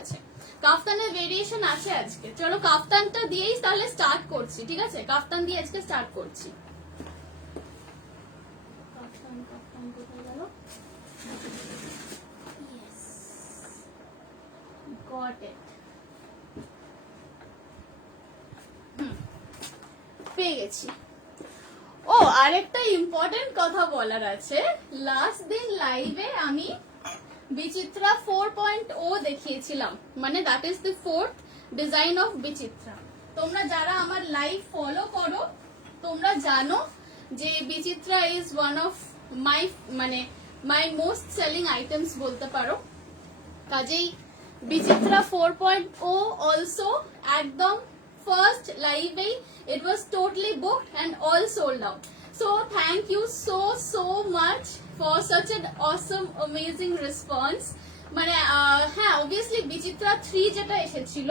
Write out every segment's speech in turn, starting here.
আছে, কাফতানের ভেরিয়েশন আছে আজকে। চলো কাফতানটা দিয়েই তাহলে স্টার্ট করছি, ঠিক আছে? কাফতান দিয়ে আজকে স্টার্ট করছি। কাফতান কাফতান কোথায় গেল? ইয়েস, গট ইট, পেয়ে গেছি। ও আরেকটা ইম্পর্টেন্ট কথা বলার আছে, লাস্ট দিন লাইভে আমি বিচিত্রা 4.0 দেখিয়েছিলাম, মানে that is the fourth design of Bichitra. তোমরা যারা আমার লাইভ ফলো করো তোমরা জানো যে Bichitra is one of my most selling items বলতে পারো। কাজেই বিচিত্রা 4.0 অলসো একদম first live it was totally booked and all sold out. So thank you so much for such an awesome amazing response. মানে হ্যাঁ obviously বিচিত্রা 3 যেটা এসেছিল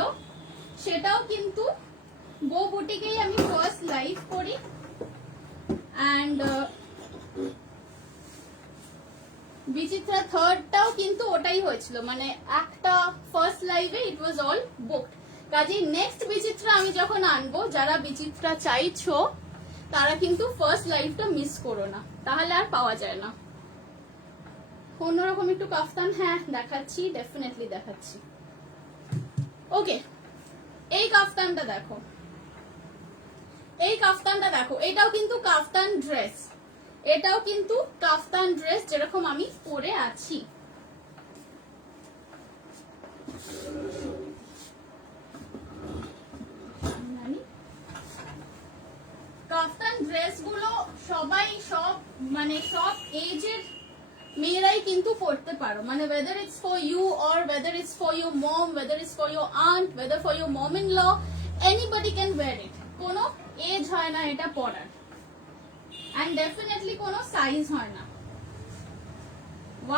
সেটাও কিন্তু বো বুটিকেই আমি ফার্স্ট লাইভ করি, and বিচিত্রা থার্ডটাও কিন্তু ওটাই হয়েছিল, মানে একটা ফার্স্ট লাইভে ইট ওয়াজ অল বুকড। কাজে নেক্সট বিচিত্রা আমি যখন আনবো, যারা বিচিত্রা চাইছো তারা কিন্তু ফার্স্ট লাইভটা মিস করো না, তাহলে আর পাওয়া যায় না। অন্যরকম একটু কাফতান, হ্যাঁ দেখাচ্ছি, ডেফিনেটলি দেখাচ্ছি। ওকে, এই কাফতানটা দেখো, এই কাফতানটা দেখো, এটাও কিন্তু কাফতান ড্রেস, এটাও কিন্তু কাফতান ড্রেস যেরকম আমি পরে আছি। কাফতান ড্রেস গুলো সবাই সব এজের মেয়েরাই কিন্তু পড়তে পারো, মানে whether it's for you or whether it's for your mom, whether it's for your aunt, whether for your mom-in-law, anybody can wear it. কোনো এজ হয় না এটা পরার, and definitely কোনো সাইজ হয় না,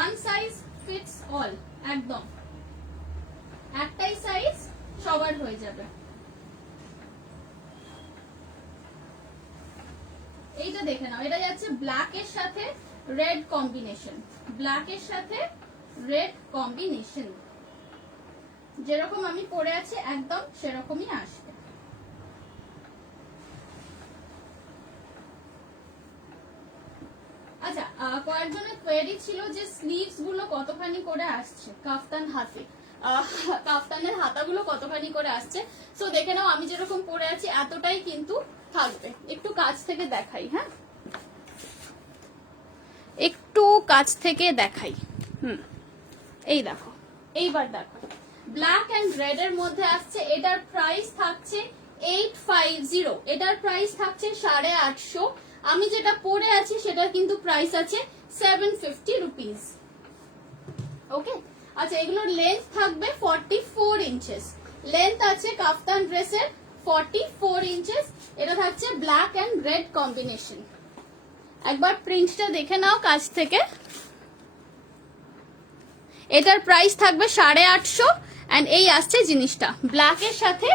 one size fits all, একদম একটাই সাইজ সবার হয়ে যাবে। এইটা দেখে নাও, এটা যাচ্ছে ব্ল্যাক এর সাথে রেড কম্বিনেশন, ব্ল্যাক এর সাথে রেড কম্বিনেশন, যেরকম আমি পরে আছি একদম সেরকমই আসবে। আচ্ছা, কয়েকজনের কোয়েরি ছিল যে স্লিভস গুলো কতখানি করে আসছে কাফতান হাতে, কাফতানের হাতাগুলো কতখানি করে আসছে। সো দেখে নাও, আমি যেরকম পরে আছি এতটাই কিন্তু থাকবে। একটু কাছ থেকে দেখাই, হ্যাঁ একটু কাছ থেকে দেখাই। এই দেখো, এইবার দেখো, ব্ল্যাক এন্ড রেড এর মধ্যে আসছে। এটার প্রাইস থাকছে 850, এটার প্রাইস থাকছে 850। আমি যেটা পরে আছি সেটার কিন্তু প্রাইস আছে 750 রুপিস। ওকে, আচ্ছা এগুলোর লেন্থ থাকবে 44 ইঞ্চেস, লেন্থ আছে কাফতান ড্রেসের 44 ইঞ্চেস। এটা থাকছে ব্ল্যাক এন্ড রেড কম্বিনেশন। একবার প্রিন্টটা দেখে নাও কাছ থেকে। এটার প্রাইস থাকবে 850, এন্ড এই আসছে জিনিসটা ব্ল্যাক এর সাথে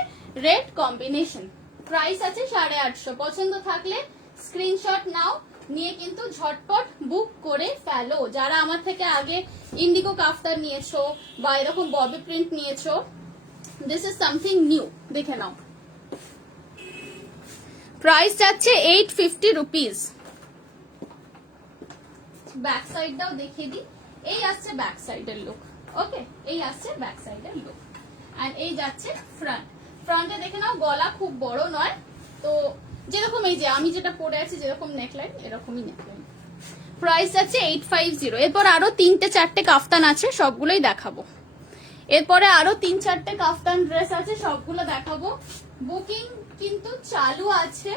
রেড কম্বিনেশন, প্রাইস আছে 850। পছন্দ থাকলে স্ক্রিনশট নাও, নিয়ে কিন্তু ঝটপট বুক করে ফেলো। যারা আমার থেকে আগে ইন্ডিগো কাফতান নিয়েছো বা এরকম ববি প্রিন্ট নিয়েছো, দিস ইজ সামথিং নিউ, দেখে নাও। প্রাইস যাচ্ছে 850 রুপিস। ব্যাক সাইডটাও দেখিয়ে দিই, এই আসছে ব্যাক সাইডের লুক। ওকে, এই আসছে ব্যাক সাইডের লুক, আর এই যাচ্ছে ফ্রন্ট। ফ্রন্টে দেখে নাও গলা খুব বড় নয়, তো যেরকম এই যে আমি যেটা পরে আছি যেরকম নেকলাইন এরকমই নেকলাইন। প্রাইস আছে 850। এরপর আরো 3-4টে কাফতান আছে, সবগুলোই দেখাবো। এরপরে আরো 3-4টে কাফতান ড্রেস আছে, সবগুলো দেখাবো। বুকিং কিন্তু চালু আছে,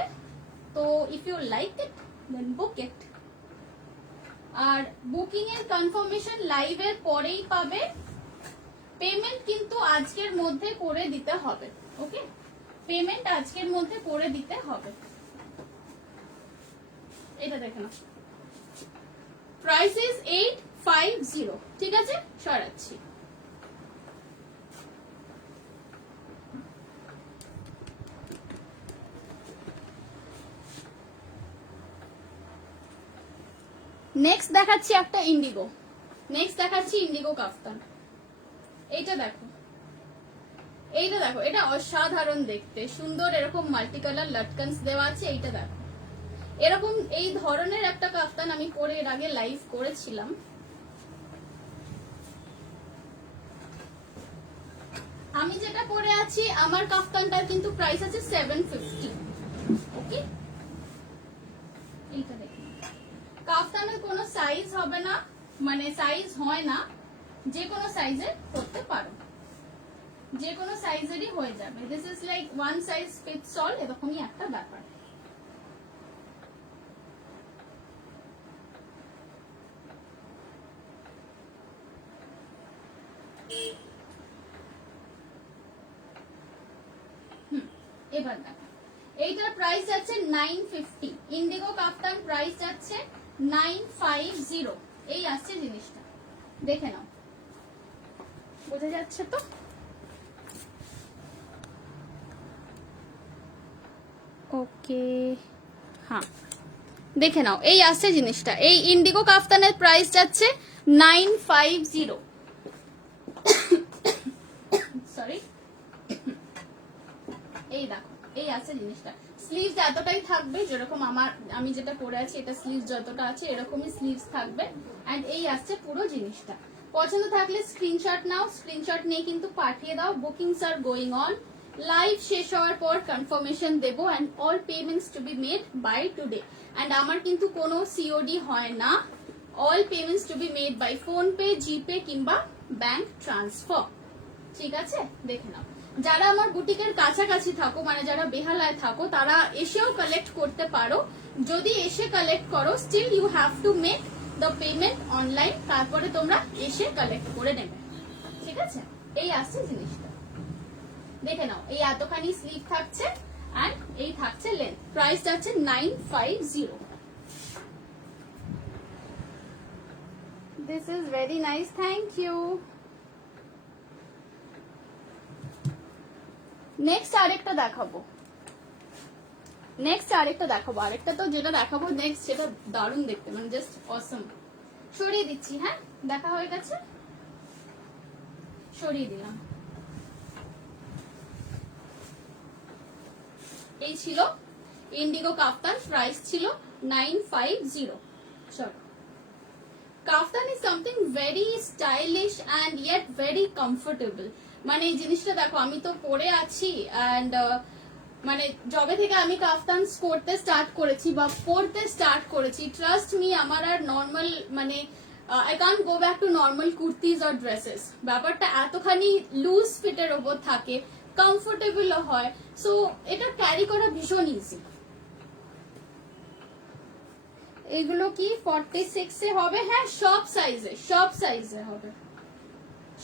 তো if you like it then book it. আর বুকিং এর কনফার্মেশন লাইভের পরেই পাবে। পেমেন্ট কিন্তু আজকের মধ্যে করে দিতে হবে। ওকে, পেমেন্ট আজকের মধ্যে করে দিতে হবে। এটা দেখে নাও, প্রাইস ইজ 850। ঠিক আছে, সরাচ্ছি। নেক্সট দেখাচ্ছি একটা ইন্ডিগো, নেক্সট দেখাচ্ছি ইন্ডিগো কাফতান। এইটা দেখো, এইটা দেখো, এটা অসাধারণ দেখতে, সুন্দর এরকম মাল্টি কালার লটকনস দেওয়া আছে। এইটা দেখো, এরকম এই ধরনের একটা কাফতান আমি পরে এর আগে লাইভ করেছিলাম। আমি যেটা পরে আছি, আমার কাফতানটার কিন্তু প্রাইস আছে 750। ওকে, এইটা দেখুন, কাফতানের কোনো সাইজ হবে না, মানে সাইজ হয় না, যে কোনো সাইজের করতে পারো, যে কোনো সাইজেরই হয়ে যাবে। This is like one size fits all, এরকমই একটা ব্যাপার। এবার দেখো, এইটার প্রাইস যাচ্ছে 950। ইন্ডিগো কাফতান প্রাইস যাচ্ছে 950। এই আসছে জিনিসটা, দেখে নাও, বোঝা যাচ্ছে তো? ওকে, হ্যাঁ দেখে নাও, এই আসছে জিনিসটা। এই ইন্ডিগো কাফতানের প্রাইস যাচ্ছে 950। সরি, এই দেখো, এই আছে জিনিসটা। স্লিভস এতটাই থাকবে যেরকম আমি যেটা পরে আছি, এটা স্লিভস যতটা আছে এরকমই স্লিভস থাকবে। এন্ড এই আসছে পুরো জিনিসটা। পছন্দ থাকলে স্ক্রিনশট নাও, স্ক্রিনশট নিয়ে কিন্তু পাঠিয়ে দাও। Bookings are going on. Live শেষ হওয়ার পর কনফার্মেশন দেবো। And all payments to be made by today. And আমার কিন্তু কোনো সিওডি হয় না, all payments to be made by PhonePe, GPay কিংবা ব্যাংক ট্রান্সফার। ঠিক আছে, দেখে নাও। যারা আমার বুটিকের কাছাকাছি থাকো, মানে যারা বেহালায় থাকো, তারা এসেও কালেক্ট করতে পারো। যদি এসে কালেক্ট করো, still you have to make the payment online, তারপরে তোমরা এসে কালেক্ট করে নেবে। ঠিক আছে, এই আসছে জিনিসটা, দেখে নাও। এই এতখানি স্লিভ থাকছে এন্ড এই থাকছে লেন্থ। প্রাইস যাচ্ছে 950। This is very nice, thank you. Next আরেকটা দেখাবো, আরেকটা তো যেটা দেখাবো নেক্সট, সেটা দারুণ দেখতে, মানে জাস্ট অসম। সরিয়ে দিচ্ছি, হ্যাঁ দেখা হয়ে গেছে, সরিয়ে দিলাম। এই ছিল ইন্ডিগো কাফতান, প্রাইস ছিল 950। চলো, kaftan is something very stylish and yet very comfortable. মানে এই জিনিসটা দেখো, আমি তো পরে আছি অ্যান্ড মানে যবে থেকে আমি কাফতান করতে স্টার্ট করেছি বা পরতে স্টার্ট করেছি, ট্রাস্ট মি, আমার আর নর্মাল মানে I can't go back to normal kurtis আর ড্রেসেস। ব্যাপারটা এতখানি লুজ ফিটের ওপর থাকে, কমফোর্টেবলও হয়, সো এটা ক্যারি করা ভীষণ ইজি। এগুলো কি 46 এ হবে? হ্যাঁ, সব সাইজে হবে,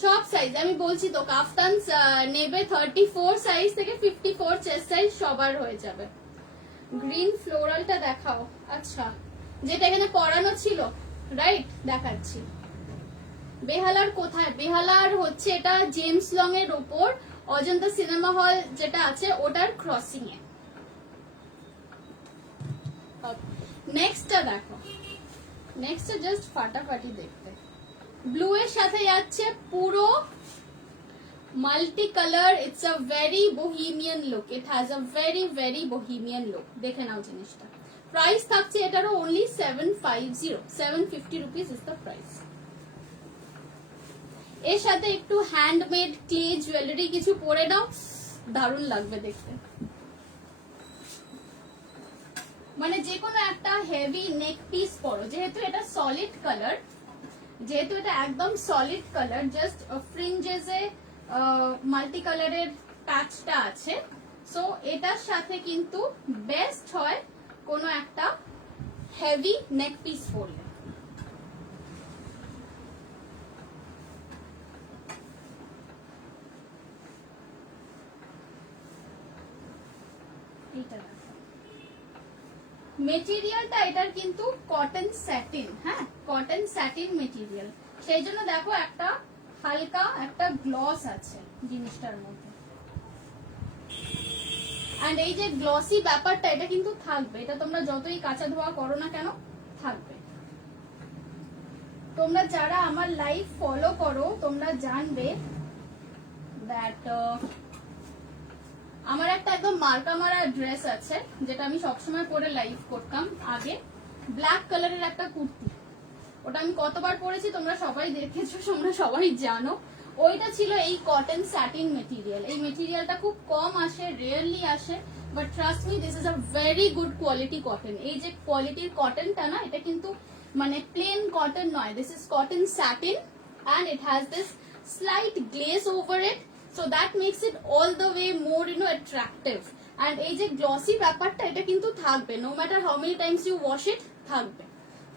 সব সাইজ। আমি বলছি তো, কাফতান নেবে 34 সাইজ থেকে 54 চেস্ট সাইজ সবার হয়ে যাবে। গ্রিন ফ্লোরালটা দেখাও। আচ্ছা, যেটা এখানে পরানো ছিল, রাইট, দেখাচ্ছি। বেহালার কোথায়? বেহালার হচ্ছে এটা জেমস লং এর ওপর, অজন্তা সিনেমা হল যেটা আছে ওটার ক্রসিং এ। নেক্সটটা দেখো, নেক্সটটা জাস্ট ফাটাফাটি দেখতে। ব্লু এর সাথে যাচ্ছে পুরো multi colour. It's a very bohemian look, it has a very very bohemian look. দেখে নাও জিনিসটা। প্রাইস থাকছে এটারও only 750 rupees is the price. এর সাথে একটু হ্যান্ডমেড ক্লে জুয়েলারি কিছু পরে নাও, দারুণ লাগবে দেখতে। মানে যে কোনো একটা হেভি নেক পিস পরো, যেহেতু এটা সলিড কালার, যেহেতু এটা একদম সলিড কালার, জাস্ট ফ্রিঞ্জেসে মাল্টি কালারের প্যাচটা আছে, সো এটার সাথে কিন্তু বেস্ট হয় কোনো একটা হেভি নেক পিস পরলে। মেটেরিয়ালটা এটার কিন্তু কটন স্যাটিন, হ্যাঁ কটন স্যাটিন মেটেরিয়াল, সেই জন্য দেখো একটা হালকা একটা গ্লস আছে জিনিসটার মধ্যে। এন্ড এই যে গ্লসি ব্যাপারটা, এটা কিন্তু থাকবে, এটা তোমরা যতই কাঁচা ধোয়া করো না কেন থাকবে। তোমরা যারা আমার লাইভ ফলো করো, তোমরা জানবে দ্যাট আমার একটা একদম মার্কা মারা ড্রেস আছে যেটা আমি সবসময় পরে লাইভ করতাম আগে, ব্ল্যাক কালারের একটা কুর্তি, ওটা আমি কতবার পরেছি তোমরা সবাই দেখেছো, তোমরা সবাই জানো। ওইটা ছিল এই কটন স্যাটিন মেটেরিয়াল। এই মেটেরিয়ালটা খুব কম আসে, রেয়ারলি আসে, but trust me this is a very good quality cotton. এই যে কোয়ালিটির কটনটা না, এটা কিন্তু মানে প্লেন কটন নয়, this is cotton satin and it has this slight glaze over it, so that makes it all the way more attractive. And এই যে গ্লসি ব্যাপারটা এটা কিন্তু থাকবে, no matter how many times you wash it, থাকবে।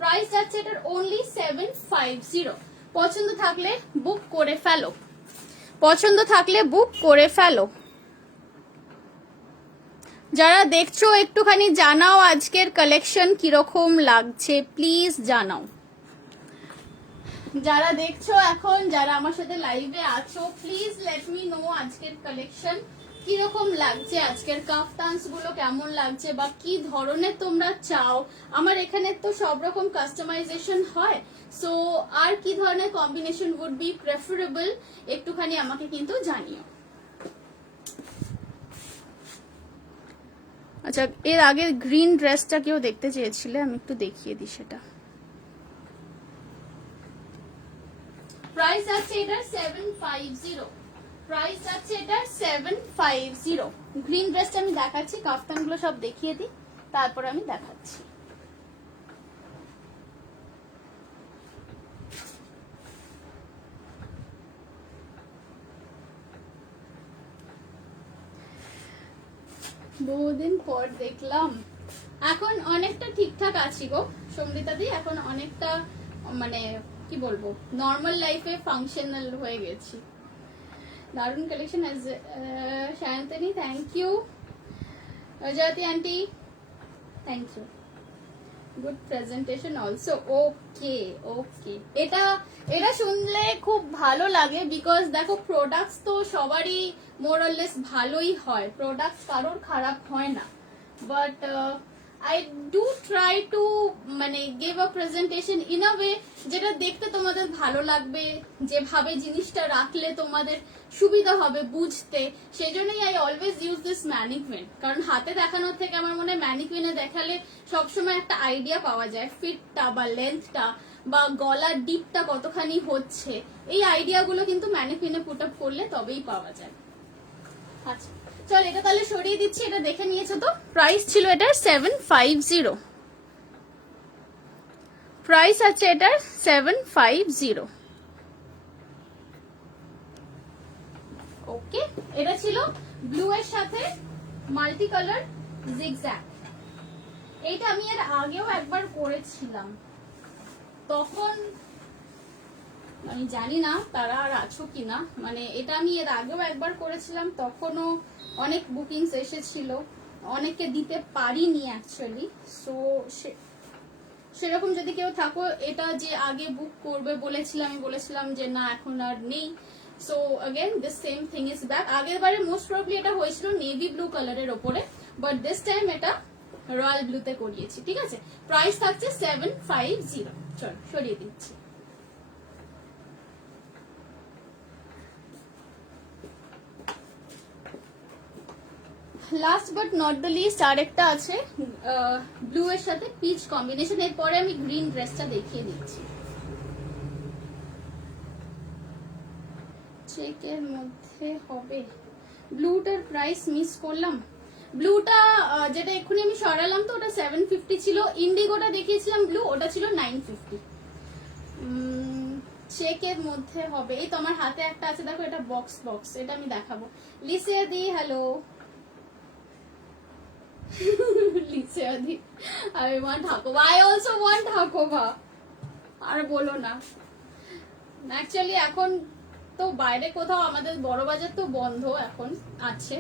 Price আছে এটার only 750। পছন্দ থাকলে বুক করে ফেলো, পছন্দ থাকলে বুক করে ফেলো। যারা দেখছো একটুখানি জানাও আজকের কালেকশন কিরকম লাগছে, প্লিজ জানাও। যারা দেখছো এখন, যারা আমার সাথে লাইভে আছো, প্লিজ লেট মি নো আজকের কালেকশন কিরকম লাগছে, আজকের কাফতানস গুলো কেমন লাগছে, বা কি ধরনের তোমরা চাও। আমার এখানে তো সব রকম কাস্টমাইজেশন হয়, সো আর কি ধরনের কম্বিনেশন উড বি প্রেফারেবল একটুখানি আমাকে কিন্তু জানিও। আচ্ছা, এর আগে গ্রিন ড্রেসটা কেউ দেখতে চেয়েছিলে, আমি একটু দেখিয়ে দিই সেটা। প্রাইস আছে এটার 750, প্রাইস আছে এটার 750। গ্রিন ড্রেসটা আমি দেখাচ্ছি, কাফতানগুলো সব দেখিয়ে দিই, তারপর আমি দেখাচ্ছি। বহুদিন পর দেখলাম, এখন অনেকটা ঠিকঠাক আছি গো সমৃতা দি, এখন অনেকটা মানে কি বলবো, নর্মাল লাইফে ফাংশনাল হয়ে গেছি। দারুণ কালেকশন আছে Shayantani, thank you. Jayati aunty, thank you. Good presentation also. Okay okay, এটা এটা শুনলে খুব ভালো লাগে, বিকজ দেখো প্রোডাক্টস তো সবারই মোরলেস ভালোই হয়, প্রোডাক্টস কারোর খারাপ হয় না, but I do try to মানে give a presentation in a way যেটা দেখতে তোমাদের ভালো লাগবে, যেভাবে জিনিসটা রাখলে তোমাদের সুবিধা হবে বুঝতে, সেজন্যই I always use this mannequin। কারণ হাতে দেখানোর থেকে আমার মনে হয় ম্যানিকুইনে দেখালে সবসময় একটা আইডিয়া পাওয়া যায়, ফিটটা বা লেন্থটা বা গলার ডিপটা কতখানি হচ্ছে, এই আইডিয়াগুলো কিন্তু ম্যানিকুইনে পুট আপ করলে তবেই পাওয়া যায়। আচ্ছা চল, এটা তাহলে সরিয়ে দিচ্ছি, এটা দেখে নিয়েছো তো। প্রাইস ছিল এটার 750, প্রাইস আছে এটার 750। ওকে, এটা ছিল ব্লু এর সাথে মাল্টি কালার জিগজ্যাগ। এইটা আমি এর আগেও একবার করেছিলাম, তখন আমি জানি না তারা আর আছো কিনা, মানে এটা আমি এর আগেও একবার করেছিলাম, তখনও অনেক বুকিংস এসেছিল, অনেককে দিতে পারিনি অ্যাকচুয়ালি। সো সেরকম যদি কেউ থাকো, এটা যে আগে বুক করবে বলেছিলাম, আমি বলেছিলাম যে না এখন আর নেই। So again this same thing is back. আগের বারে মোস্ট প্রবাবলি এটা হয়েছিল নেভি ব্লু কালারের ওপরে, বাট দিস টাইম এটা রয়্যাল ব্লুতে করিয়েছি, ঠিক আছে। প্রাইস থাকছে 750। চল সরিয়ে দিচ্ছি। Last but not the least আরেকটা আছে ব্লু এর সাথে পিচ কম্বিনেশন, এরপরে আমি গ্রিন ড্রেসটা দেখিয়ে দিচ্ছি। চেকের মধ্যে হবে, ব্লুটার প্রাইস মিস করলাম। ব্লুটা যেটা এক্ষুনি আমি সরালাম তো ওটা 750 ছিল, ইন্ডিগোটা দেখিয়েছিলাম ব্লু, ওটা ছিল 950। চেকের মধ্যে হবে, এই তো আমার হাতে একটা আছে দেখো, এটা বক্স বক্স, এটা আমি দেখাবো। Licia di hello. Licia di I want Hakoba, I also want Hakoba. আর বলো না, অ্যাকচুয়ালি এখন তো বাইরে কোথাও, আমাদের বড় বাজার তো বন্ধ এখন আছে,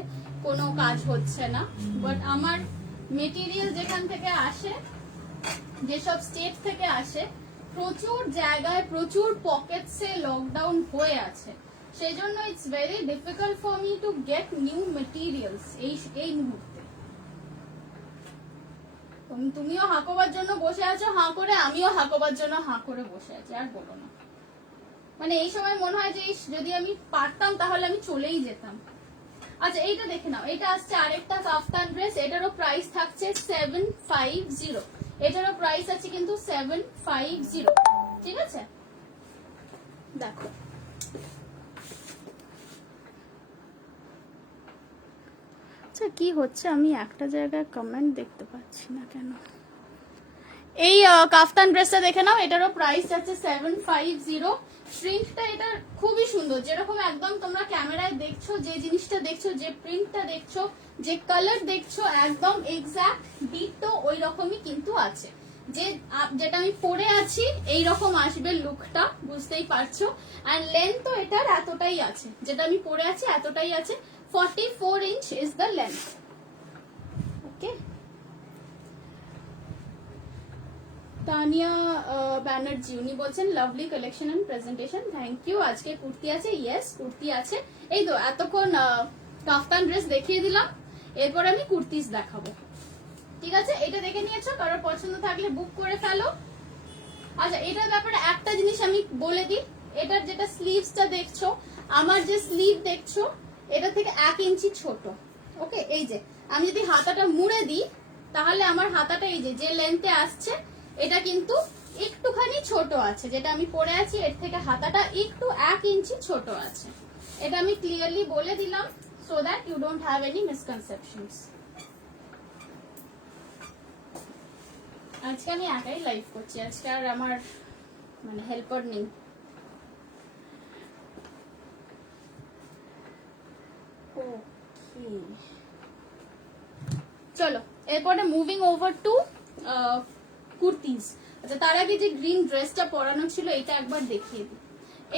কোনো কাজ হচ্ছে না, বাট আমার মেটেরিয়াল যেখান থেকে আসে, যেসব স্টেট থেকে আসে, প্রচুর জায়গায় প্রচুর পকেটসে লকডাউন হয়ে আছে, সেই জন্য it's very difficult for me to get new materials এই মুহূর্তে। তুমিও হাঁকোবার জন্য বসে আছো হাঁ করে, আমিও হাঁকোবার জন্য হাঁ করে বসে আছি, আর বলো না। মানে এই সময় মনে হয় যে যদি আমি পারতাম তাহলে আমি চলেই যেতাম। আচ্ছা এইটা দেখে নাও, এটা আসছে আরেকটা কাফতান ড্রেস, এটারও প্রাইস থাকছে 750, এটারও প্রাইস আছে কিন্তু 750, ঠিক আছে? দেখো আচ্ছা কি হচ্ছে, আমি একটা জায়গায় কমেন্ট দেখতে পাচ্ছি না কেন। এই কাফতান ড্রেসটা দেখে নাও, এটারও প্রাইস আছে 750। প্রিন্টটা এটার খুবই সুন্দর, যেরকম একদম তোমরা ক্যামেরায় দেখছো, যে জিনিসটা দেখছো, যে প্রিন্টটা দেখছো, যে কালার দেখছো, একদম এক্সাক্ট ডিটো ওই রকমই কিন্তু আছে। যেটা আমি পরে আছি এই রকম আসবে লুকটা, বুঝতেই পারছো। এন্ড লেন্থ তো এটার এতটাই আছে, যেটা আমি পরে আছি এতটাই আছে, 44 inch is the length. Okay, Tania Banerjee উনি বলছেন lovely collection and presentation, thank you. আজকে কুর্তি আছে, ইয়েস কুর্তি আছে। এই তো এতক্ষণ কাফতান ড্রেস দেখিয়ে দিলাম, এরপর আমি কুর্তিস দেখাবো, ঠিক আছে? এটা দেখে নিয়েছো, কারোর পছন্দ থাকলে বুক করে ফেলো। আচ্ছা এটার ব্যাপারে একটা জিনিস আমি বলে দিই, এটার যেটা স্লিভসটা দেখছো, আমার যে স্লিভ দেখছো এটা থেকে 1 ইঞ্চি ছোট। ওকে, এই যে আমি যদি হাতাটা মুড়ে দিই তাহলে আমার হাতাটা এই যে লেন্থে আসছে এটা কিন্তু একটুখানি ছোট আছে, যেটা আমি পরে আছি এর থেকে হাতাটা একটু 1 ইঞ্চি ছোট আছে। এটা আমি ক্লিয়ারলি বলে দিলাম so that you don't have any misconceptions. আজকে আমি একাই লাইভ করছি, আজকে আর আমার মানে হেল্পার নেই। চলো এরপরে মুভিং ওভার টু কুর্তিজ। আচ্ছা তার আগে যে গ্রিন ড্রেসটা পরানো ছিল এটা একবার দেখিয়ে দিই।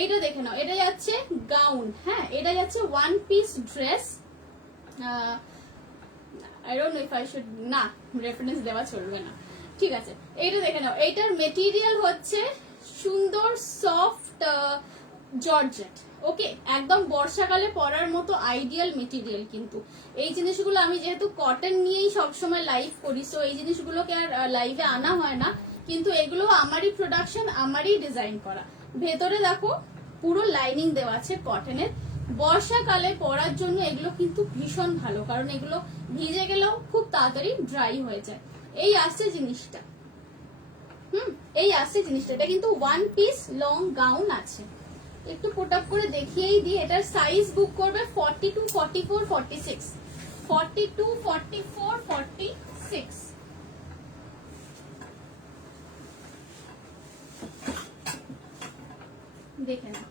এইটা দেখে নাও, এটা যাচ্ছে গাউন, হ্যাঁ এটা যাচ্ছে one piece dress. I don't know if I should, না রেফারেন্স দেওয়া চলবে না, ঠিক আছে? এইটা দেখে নাও, এইটার মেটেরিয়াল হচ্ছে সুন্দর সফট জর্জেট। ওকে, একদম বর্ষাকালে পরার মতো আইডিয়াল মেটেরিয়াল। কিন্তু এই জিনিসগুলো আমি যেহেতু কটন নিয়েই সবসময় লাইভ করি, সো এই জিনিসগুলোকে আর লাইভে আনা হয় না, কিন্তু এগুলো আমারই প্রোডাকশন, আমারই ডিজাইন করা। ভেতরে দেখো পুরো লাইনিং দেওয়া আছে কটনের। বর্ষাকালে পরার জন্য এগুলো কিন্তু ভীষণ ভালো, কারণ এগুলো ভিজে গেলেও খুব তাড়াতাড়ি ড্রাই হয়ে যায়। এই আসছে জিনিসটা, এই আসছে জিনিসটা, এটা কিন্তু ওয়ান পিস লং গাউন আছে। একটু পুট আপ করে দেখিয়েই দিই, এটার সাইজ বুক করবে 42, 44, 46, 42, 44, 46। দেখে না,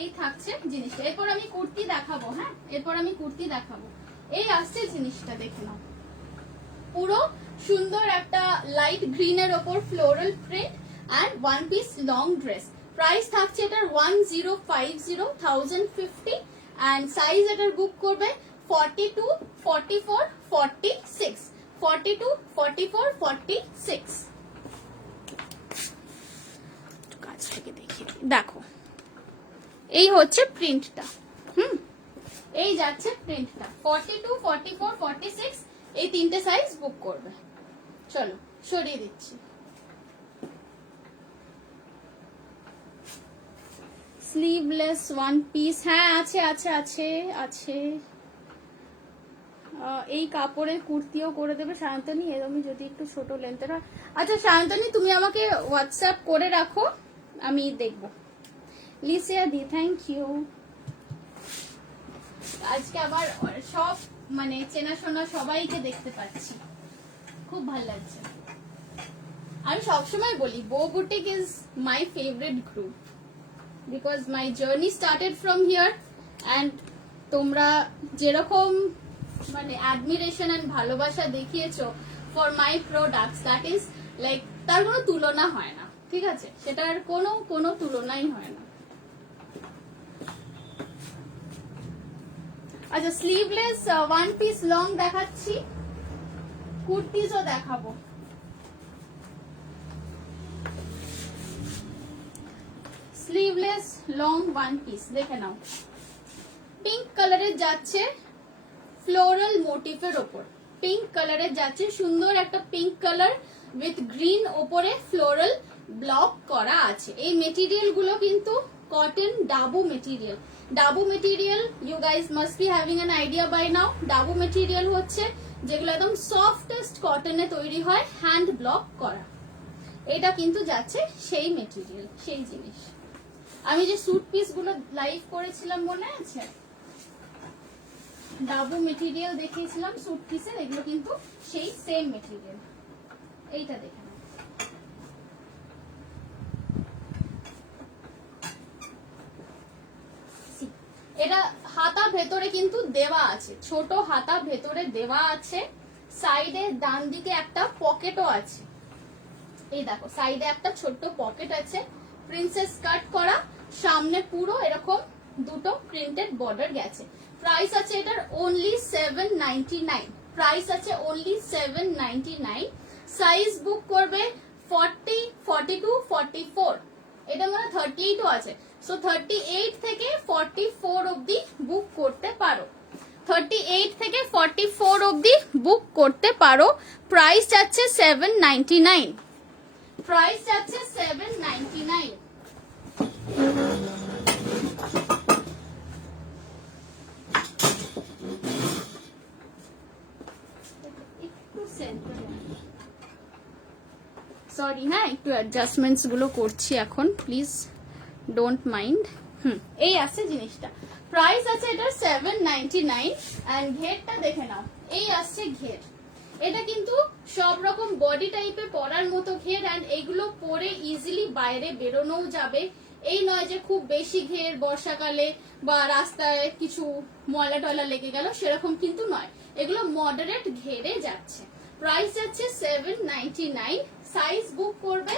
এই থাকছে জিনিসটা। এরপর আমি কুর্তি দেখাবো, হ্যাঁ এরপর আমি কুর্তি দেখাবো। এই আসছে জিনিসটা, দেখে নাও পুরো সুন্দর একটা লাইট গ্রিনের ওপর floral print and one piece long dress. Price থাকছে এটার 1050 অ্যান্ড সাইজ এটার বুক করবে 42, 44, 46, 42, 44, 46। কাছ থেকে দেখিয়ে দেখো, এই হচ্ছে প্রিন্টটা, এই যাচ্ছে প্রিন্টটা 42, 44, 46, এই তিনটে সাইজ বুক করবে। চলো সরিয়ে দিচ্ছি। স্লিভলেস ওয়ান পিস, হ্যাঁ আছে আছে আছে আছে। এই কাপড়ের কুর্তিও করে দেবে সায়ন্তনী, এরকমই যদি একটু ছোট লেন্থের হয়। আচ্ছা সায়ন্তনী তুমি আমাকে হোয়াটসঅ্যাপ করে রাখো, আমি দেখবো। লিসিয়া দি থ্যাংক ইউ। আজকে আবার সব মানে চেনাশোনা সবাইকে দেখতে পাচ্ছি, খুব ভালো লাগছে। আমি সবসময় বলি Bo boutique is my favourite group because my journey started from here and তোমরা যেরকম মানে অ্যাডমিরেশন অ্যান্ড ভালোবাসা দেখিয়েছো for my products, that is like তার কোনো তুলনা হয় না, ঠিক আছে? সেটার কোনো তুলনাই হয় না। আচ্ছা স্লিভলেস ওয়ান পিস লং দেখাচ্ছি, কুর্তিজও দেখাবো। স্লিভলেস লং ওয়ান পিস দেখে নাও, পিঙ্ক কালারের যাচ্ছে ফ্লোরাল মোটিফের ওপর, পিঙ্ক কালারের যাচ্ছে সুন্দর একটা পিঙ্ক কালার উইথ গ্রিন ওপরে ফ্লোরাল ব্লক করা আছে। এই মেটেরিয়াল গুলো কিন্তু cotton dabu material. Dabu material you guys must be having an idea by now. Dabu material হচ্ছে যেগুলো একদম সফটেস্ট কটনে তৈরি হয়, হ্যান্ড ব্লক করা। এটা কিন্তু যাচ্ছে সেই মেটেরিয়াল, সেই জিনিস। আমি যে স্যুট পিস গুলো লাইভ করেছিলাম মনে আছে, ডাবু মেটেরিয়াল দেখিয়েছিলাম স্যুট পিসের, এগুলো কিন্তু সেই সেম মেটেরিয়াল। এইটা দেখে নাও। এটা হাতা ভেতরে কিন্তু দেওয়া আছে, ছোট হাতা ভেতরে দেওয়া আছে। সাইডে ডান দিকে একটা পকেটও আছে, এই দেখো সাইডে একটা ছোট্ট পকেট আছে, প্রিন্সেস কাট করা, সামনে পুরো এরকম দুটো প্রিন্টেড বর্ডার গেছে। প্রাইস আছে এটার অনলি 799। প্রাইস আছে অনলি 799। সাইজ বুক করবে 40, 42, 44, এটা মানে 38ও আছে। সো 38 থেকে 44 অবধি বুক করতে পারো, 38 থেকে 44 অবধি বুক করতে পারো। প্রাইস যাচ্ছে 799। প্রাইস যাচ্ছে 799। সরি হ্যাঁ, একটু অ্যাডজাস্টমেন্টস গুলো করছি এখন, প্লিজ ডোন্ট মাইন্ড। এই আছে জিনিসটা। প্রাইস আছে এটা 799। এন্ড ঘেরটা দেখে নাও, এই আসছে ঘের। এটা কিন্তু সব রকম বডি টাইপে পরার মতো ঘের, এন্ড এগুলো পরে ইজিলি বাইরে বেরোনোও যাবে। এই নয় যে খুব বেশি ঘের বর্ষাকালে বা রাস্তায় কিছু ময়লা টয়লা লেগে গেল, সেরকম কিন্তু নয়। এগুলো মডারেট ঘেরে যাচ্ছে। প্রাইস যাচ্ছে 799। সাইজ বুক করবে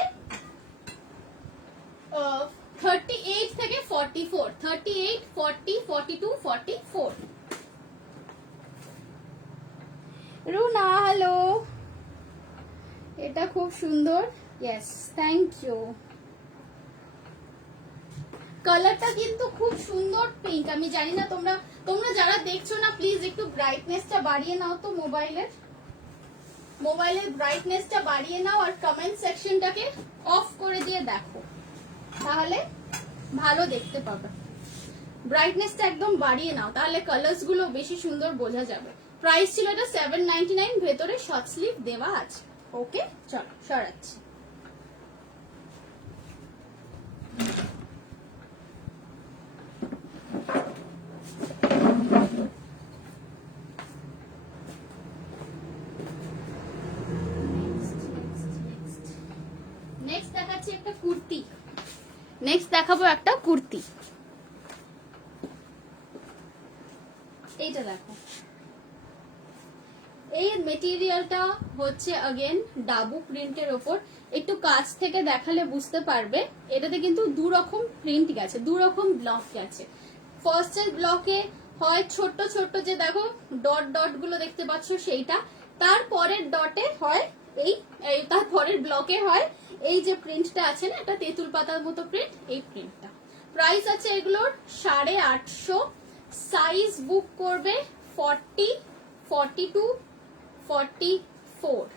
38 থেকে 44, 38, 40, 42, 44। রুনা হ্যালো, এটা খুব সুন্দর। Yes, thank you. কালারটা কিন্তু খুব সুন্দর পিঙ্ক। আমি জানি না তোমরা যারা দেখছো না, প্লিজ একটু ব্রাইটনেসটা বাড়িয়ে নাও তো, মোবাইলের ব্রাইটনেসটা বাড়িয়ে নাও, আর কমেন্ট সেকশনটাকে অফ করে দিয়ে দেখো, তাহলে ভালো দেখতে পাবে। ব্রাইটনেসটা একদম বাড়িয়ে নাও, তাহলে কালার্স গুলো বেশি সুন্দর বোঝা যাবে। প্রাইস ছিল এটা 799, ভেতরে শর্ট স্লিভ দেওয়া আছে। ওকে চলো সরাচ্ছি। নেক্সট দেখাচ্ছি একটা কুর্তি। নেক্সট দেখাবো একটা কুর্তি। এইটা দেখো, এই মেটেরিয়ালটা হচ্ছে अगेन ডাবু প্রিন্টের ওপর। একটু কাছ থেকে দেখালে বুঝতে পারবে, এটাতে কিন্তু দু রকম প্রিন্ট গেছে, দু রকম ব্লক গেছে। ফার্স্ট এর ব্লকে হয় ছোট ছোট যে দেখো ডট ডট গুলো দেখতে পাচ্ছ সেইটা, তারপরের ডটে হয় তারপরের ব্লকে হয় এই যে প্রিন্টটা আছে না, এটা তেঁতুল পাতার মতো প্রিন্ট, এই প্রিন্টটা। প্রাইস আছে এগুলোর 850। সাইজ বুক করবে 40, 42, 44,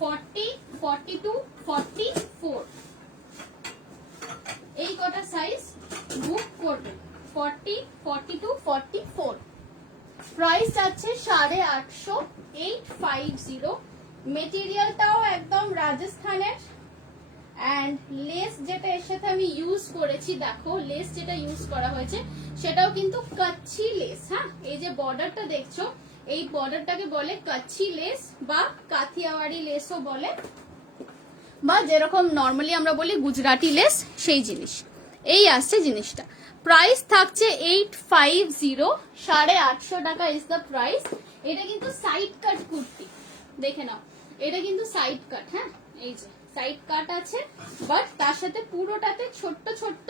40, 42, 44, এই কটা সাইজ বুক করবে। 40, 42, 44। প্রাইস আছে 850, 850। মেটেরিয়ালটাও একদম রাজস্থানের। এন্ড লেস যেটা এর সাথে আমি ইউজ করেছি, দেখো লেস যেটা ইউজ করা হয়েছে সেটাও কিন্তু কাচ্ছি লেস। হ্যাঁ, এই যে বর্ডারটা দেখছো, এই বর্ডারটাকে বলে কাচ্ছি লেস বা কাথিয়াওয়াড়ি লেসও বলে, বা যেরকম নর্মালি আমরা বলি গুজরাটি লেস, সেই জিনিস। এই আসছে জিনিসটা। প্রাইস থাকছে 850, 850 টাকা ইজ দ্য প্রাইস। এটা কিন্তু সাইড কাট কুর্তি, দেখে নাও এটা কিন্তু সাইড কাট। হ্যাঁ, এই যে সাইড কাট আছে, বাট তার সাথে পুরোটাতে ছোট্ট ছোট্ট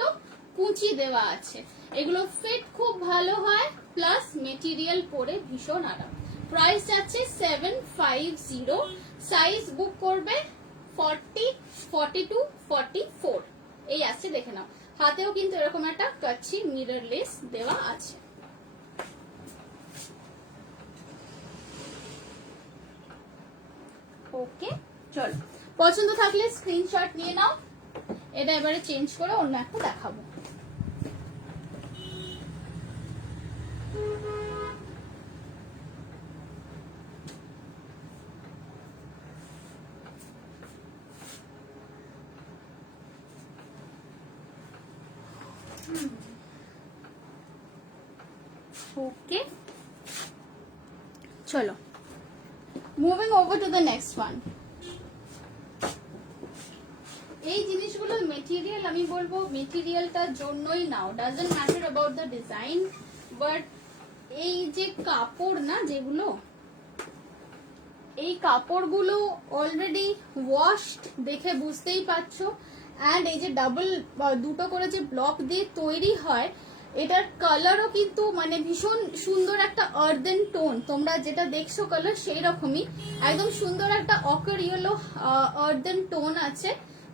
কুচি দেওয়া আছে। এগুলো ফিট খুব ভালো হয়, প্লাস মেটেরিয়াল পরে ভীষণ আরাম। প্রাইস যাচ্ছে 750। সাইজ বুক করবে 40, 42, 44, এই আসছে দেখে নাও। হাতেও কিন্তু এরকম একটা কাচ্ছি মিরর লেস দেওয়া আছে। ওকে চলো, পছন্দ থাকলে স্ক্রিনশট নিয়ে নাও। এটা এবারে চেঞ্জ করে অন্য একটা দেখাবো। ওকে চলো, moving over to the next one. এই জিনিসগুলোর মেটেরিয়াল আমি বলবো মেটেরিয়ালটার জন্যই নাও, doesn't matter about the design, but এই যে কাপড় না যেগুলো, এই কাপড়গুলো অলরেডি ওয়াশড দেখে বুঝতেই পারছো। অ্যান্ড এই যে ডাবল দুটো করে যে ব্লক দিয়ে তৈরি হয়, এটার কালারও কিন্তু মানে ভীষণ সুন্দর একটা আর্দেন টোন, তোমরা যেটা দেখছো কালার সেই রকমই একদম সুন্দর একটা অকার ইয়েলো আর্দেন টোন আছে।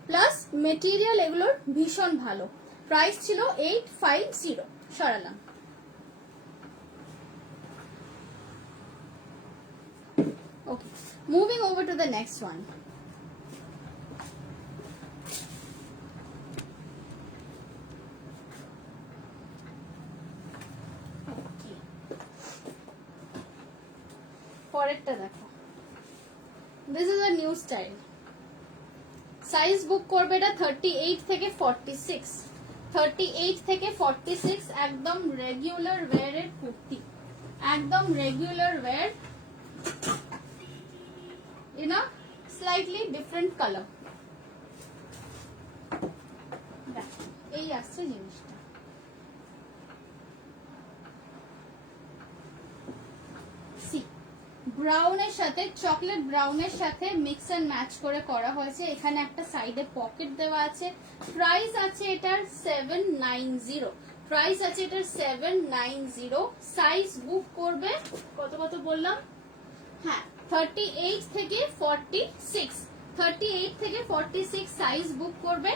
প্লাস মেটেরিয়াল এগুলোর ভীষণ ভালো। প্রাইস ছিল 850। সরালাম। Okay, moving over to the next one. Okay. পরেরটা দেখো, this is a new style. Size book করবে এটা 38 থেকে 46, 38 থেকে 46, একদম রেগুলার ওয়্যার এর কুর্তি, একদম regular wire in a slightly different color। এই আসছে জিনিসটা, সি ব্রাউনের সাথে চকলেট ব্রাউনের সাথে মিক্স এন্ড ম্যাচ করে করা হয়েছে। এখানে একটা সাইডে পকেট দেওয়া আছে। প্রাইস আছে এটার 790, প্রাইস আছে এটার 790। সাইজ বুক করবে কত কত বললাম, হ্যাঁ 38 থেকে 46, 38 থেকে 46 সাইজ বুক করবে।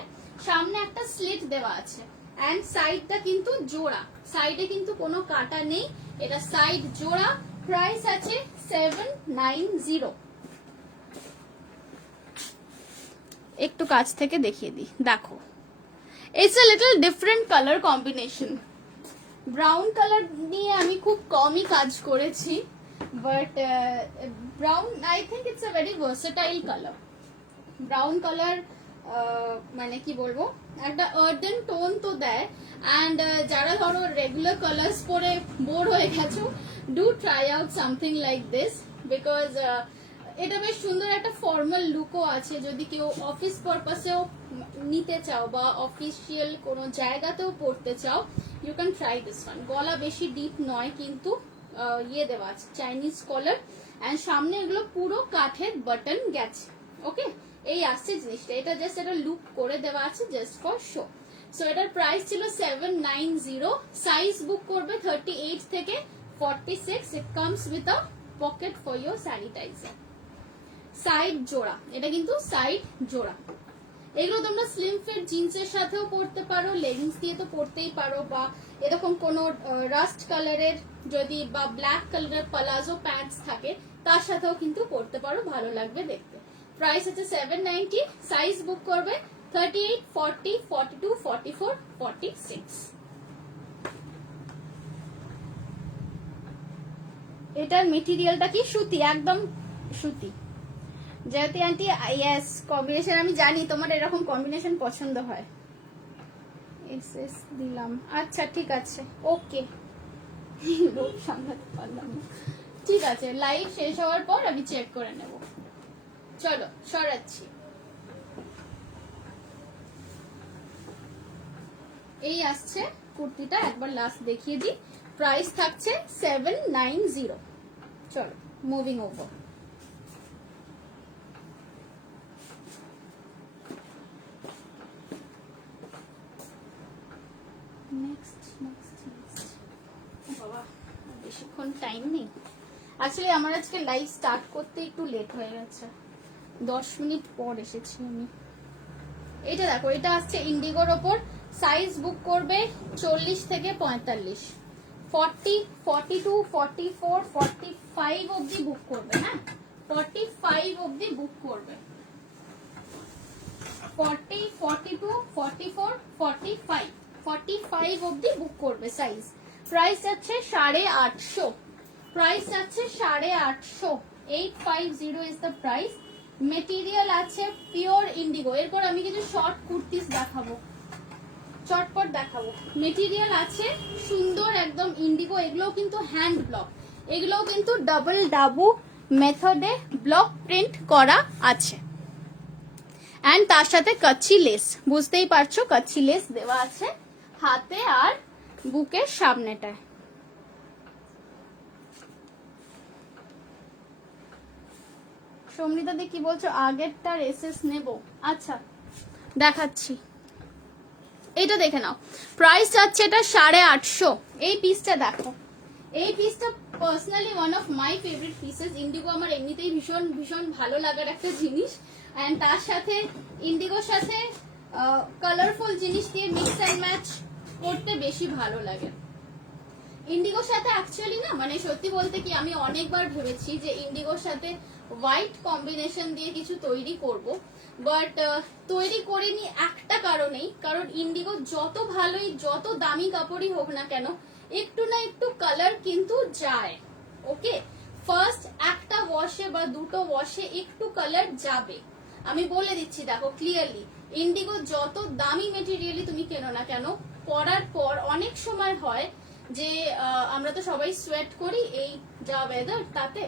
সামনে একটা স্লিট দেওয়া আছে এন্ড সাইডটা কিন্তু জোড়া, সাইডে কিন্তু কোনো কাটা নেই, এটা সাইড জোড়া। প্রাইস আছে 790। একটু কাছ থেকে দেখিয়ে দিই, দেখো it's a little different colour combination. Brown colour নিয়ে আমি খুব কমই কাজ করেছি, but brown I think it's a very versatile color। brown color মানে কি বলবো, একটা আর্দেন টোন তো দেয়। অ্যান্ড যারা ধরো রেগুলার কালার্স পরে বোর হয়ে গেছো, do try out something like this, because এটা বেশ সুন্দর একটা ফর্মাল লুকও আছে। যদি কেউ অফিস পারপাসেও নিতে চাও বা অফিসিয়াল কোনো জায়গাতেও পড়তে চাও, you can try this one. গলা বেশি ডিপ নয় কিন্তু ইয়ে দেওয়া আছে চাইনিজ কলার, এন্ড সামনে এগুলো পুরো কাঠের বাটন গেছে। ওকে, এই আসছে জিনিসটা, এটা জাস্ট একটা লুক করে দেওয়া আছে জাস্ট ফর শো। সো এটার প্রাইস ছিল 790। সাইজ বুক করবে 38 থেকে 46। It comes with a pocket for your sanitiser. Side জোড়া, এটা কিন্তু সাইড জোড়া। এগুলো তোমরা স্লিম ফিট জিন্সের সাথেও পরতে পারো, লেগিংস দিয়ে তো পরতেই পারো, বা এরকম কোনো রাস্ট কালারের যদি বা ব্ল্যাক কালারের প্লাজো প্যান্টস থাকে তার সাথেও কিন্তু পরতে পারো, ভালো লাগবে দেখতে। প্রাইস আছে 790। সাইজ বুক করবে 38, 40, 42, 44, 46। এটার মেটেরিয়ালটা কি সুতি, একদম সুতি। জয়তী আন্টি ইয়েস, কম্বিনেশন আমি জানি তোমার এরকম কম্বিনেশন পছন্দ হয়। এসএস দিলাম, আচ্ছা ঠিক আছে, ওকে। লোক সামলাতে পারলাম না, ঠিক আছে। লাইভ শেষ হওয়ার পর আমি চেক করে নেব। চলো সরাচ্ছি। এই আসছে কুর্তিটা, একবার লাস্ট দেখিয়ে দিই। প্রাইস থাকছে 790। চলো মুভিং ওভার। বেশিক্ষণ টাইম নেই আসলে, আমার আজকে লাইভ স্টার্ট করতে একটু লেট হয়ে গেছে, 10 মিনিট পর এসেছি আমি। এটা দেখো, এটা আসছে ইন্ডিগোর ওপর। সাইজ বুক করবে 40 থেকে 45, 40, 42, 44, 45 অবধি বুক করবে। হ্যাঁ 45 অবধি বুক করবে। 40, 42, 44, 45, 45 অবধি বুক করবে সাইজ। প্রাইস আছে 850, প্রাইস আছে 850, 850 ইজ দ্য প্রাইস। মেটেরিয়াল আছে পিওর ইন্ডিগো। এরপর আমি কিছু শর্ট কুর্তিস দেখাবো, চটপট দেখাবো। মেটেরিয়াল আছে সুন্দর একদম ইন্ডিগো, এগুলো কিন্তু হ্যান্ড ব্লক, এগুলো কিন্তু ডাবল ডাবু মেথডে ব্লক প্রিন্ট করা আছে। এন্ড তার সাথে কচ্ছি লেস, বুঝতেই পারছো কচ্ছি লেস দেওয়া আছে হাতে আর বুকের সামনেটায়। সমৃতা দি কি বলছো, আগেরটার এসএস নেব? আচ্ছা দেখাচ্ছি, এটা দেখে নাও। প্রাইস যাচ্ছে এটা 850। এই পিসটা দেখো, এই পিসটা personally one of my favourite pieces. Indigo আমার এমনিতেই ভীষণ ভীষণ ভালো লাগার একটা জিনিস, এন্ড তার সাথে ইন্ডিগোর সাথে কালারফুল জিনিস দিয়ে মিক্স অ্যান্ড ম্যাচ করতে বেশি ভালো লাগে। ইন্ডিগোর সাথে অ্যাকচুয়ালি না, মানে সত্যি বলতে কি আমি অনেকবার ভেবেছি যে ইন্ডিগোর সাথে হোয়াইট কম্বিনেশন দিয়ে কিছু তৈরি করব, বাট তৈরি করিনি একটা কারণেই, কারণ ইন্ডিগো যত ভালোই যত দামি কাপড়ই হোক না কেন একটু না একটু কালার কিন্তু যায়। ওকে, ফার্স্ট একটা ওয়াশে বা দুটো ওয়াশে একটু কালার যাবে, আমি বলে দিচ্ছি দেখো ক্লিয়ারলি। ইন্ডিগো যত দামি মেটেরিয়ালই তুমি কেনো না কেন, পরার পর অনেক সময় হয় যে আমরা তো সবাই সোয়েট করি এই যা ওয়েদার তাতে।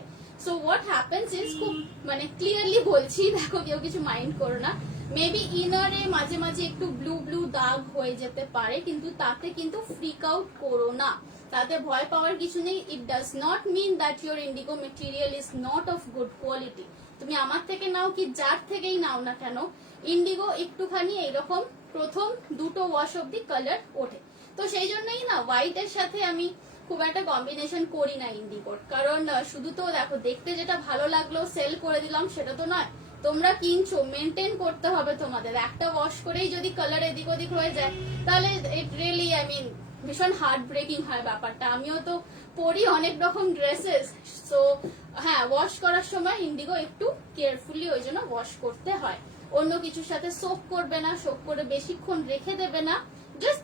সো হোয়াট হ্যাপেন্স ইজ, খুব মানে ক্লিয়ারলি বলছি, দেখো কেউ কিছু মাইন্ড করো না, মেবি ইনারে মাঝে মাঝে একটু ব্লু ব্লু দাগ হয়ে যেতে পারে, কিন্তু তাতে কিন্তু ফ্রিক আউট করো না, তাতে ভয় পাওয়ার কিছু নেই। It does not mean that your indigo material is not of good quality. তুমি আমার থেকে নাও কি যার থেকেই নাও না কেন, ইন্ডিগো একটুখানি এইরকম প্রথম দুটো ওয়াশ অব্দি কালার ওঠে। তো সেই জন্যই না হোয়াইটের সাথে আমি খুব একটা কম্বিনেশন করি না ইন্ডিগোর, কারণ শুধু তো দেখো দেখতে যেটা ভালো লাগলো সেল করে দিলাম সেটা তো নয়, তোমরা কিনছো মেনটেন করতে হবে তোমাদের। একটা ওয়াশ করেই যদি কালার এদিক ওদিক হয়ে যায় তাহলে ইট রিয়েলি আই মিন ভীষণ হার্ট ব্রেকিং হয় ব্যাপারটা। আমিও তো পরি অনেক রকম ড্রেসেস, সো হ্যাঁ ওয়াশ করার সময় ইন্ডিগো একটু কেয়ারফুলি ওই জন্য ওয়াশ করতে হয়। অন্য কিছুর সাথে সোপ করবে না, সোপ করে বেশিক্ষণ রেখে দেবে না, জাস্ট